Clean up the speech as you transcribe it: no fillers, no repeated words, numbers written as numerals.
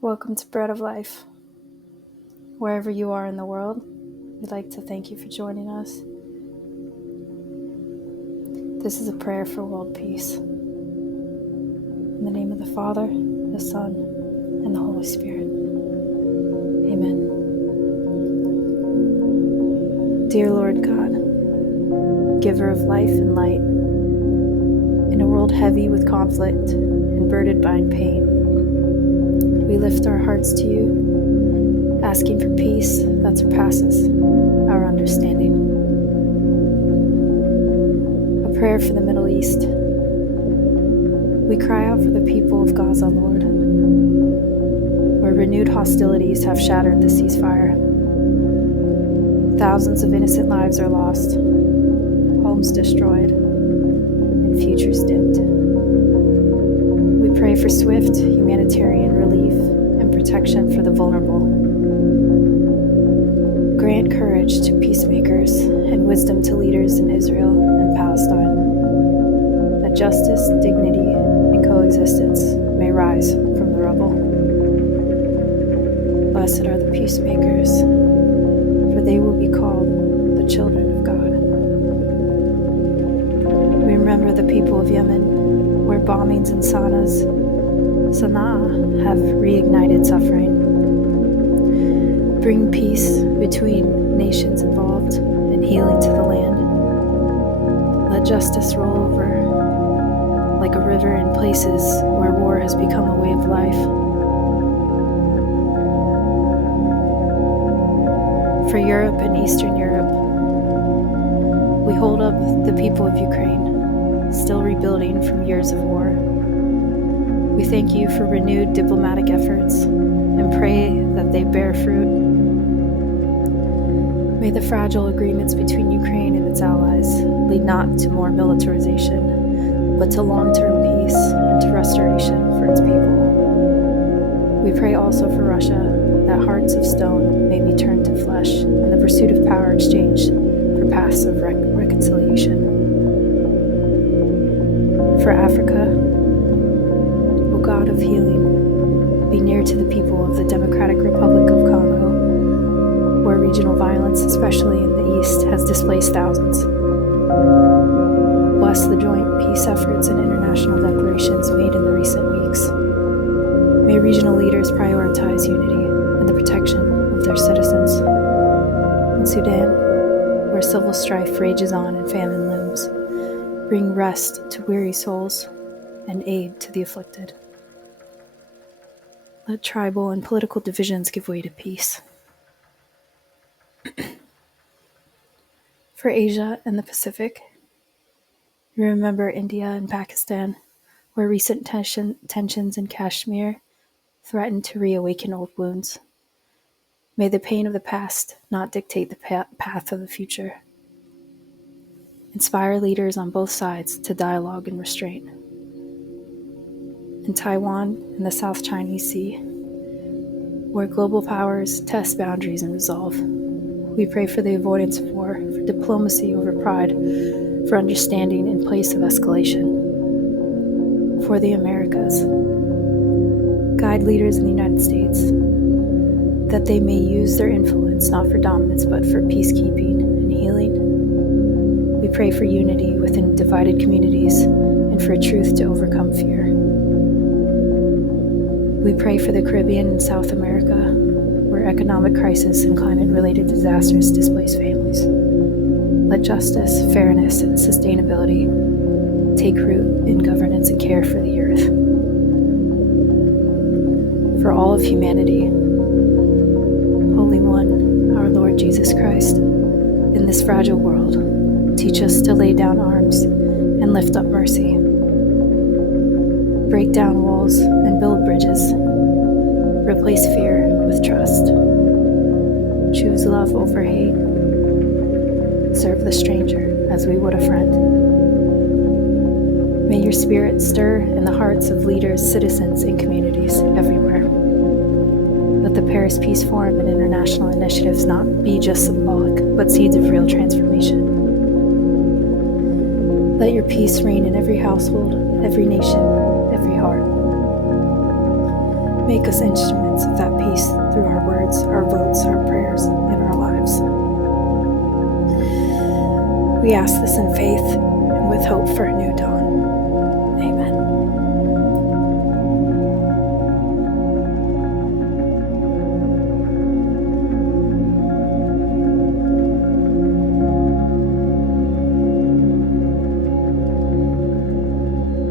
Welcome to Bread of Life. Wherever you are in the world, we'd like to thank you for joining us. This is a prayer for world peace. In the name of the Father, the Son, and the Holy Spirit. Amen. Dear Lord God, giver of life and light, in a world heavy with conflict and burdened by pain, we lift our hearts to you, asking for peace that surpasses our understanding. A prayer for the Middle East. We cry out for the people of Gaza, Lord, where renewed hostilities have shattered the ceasefire. Thousands of innocent lives are lost, homes destroyed, and futures dimmed. We pray for swift humanitarian relief and protection for the vulnerable. Grant courage to peacemakers and wisdom to leaders in Israel and Palestine, that justice, dignity, and coexistence may rise from the rubble. Blessed are the peacemakers, for they will be called the children of God. We remember the people of Yemen, where bombings in Sana'a have reignited suffering. Bring peace between nations involved and healing to the land. Let justice roll over like a river in places where war has become a way of life. For Europe and Eastern Europe, we hold up the people of Ukraine, still rebuilding from years of war. We thank you for renewed diplomatic efforts and pray that they bear fruit. May the fragile agreements between Ukraine and its allies lead not to more militarization, but to long-term peace and to restoration for its people. We pray also for Russia, that hearts of stone may be turned to flesh, and the pursuit of power exchanged for paths of reconciliation. For Africa, O God of healing, be near to the people of the Democratic Republic of Congo, where regional violence, especially in the east, has displaced thousands. Bless the joint peace efforts and international declarations made in the recent weeks. May regional leaders prioritize unity and the protection of their citizens. In Sudan, where civil strife rages on and famine looms, bring rest to weary souls and aid to the afflicted. Let tribal and political divisions give way to peace. For Asia and the Pacific, we remember India and Pakistan, where recent tensions in Kashmir threaten to reawaken old wounds. May the pain of the past not dictate the path of the future. Inspire leaders on both sides to dialogue and restraint. In Taiwan and the South Chinese Sea, where global powers test boundaries and resolve, we pray for the avoidance of war, for diplomacy over pride, for understanding in place of escalation. For the Americas, guide leaders in the United States, that they may use their influence not for dominance but for peacekeeping and healing. We pray for unity within divided communities and for a truth to overcome fear. We pray for the Caribbean and South America, where economic crisis and climate-related disasters displace families. Let justice, fairness, and sustainability take root in governance and care for the earth. For all of humanity, Holy One, our Lord Jesus Christ, in this fragile world, teach us to lay down arms and lift up mercy. Break down walls and build bridges. Replace fear with trust. Choose love over hate. Serve the stranger as we would a friend. May your spirit stir in the hearts of leaders, citizens, and communities everywhere. Let the Paris Peace Forum and international initiatives not be just symbolic, but seeds of real transformation. Let your peace reign in every household, every nation, every heart. Make us instruments of that peace through our words, our votes, our prayers, and our lives. We ask this in faith and with hope for a new dawn.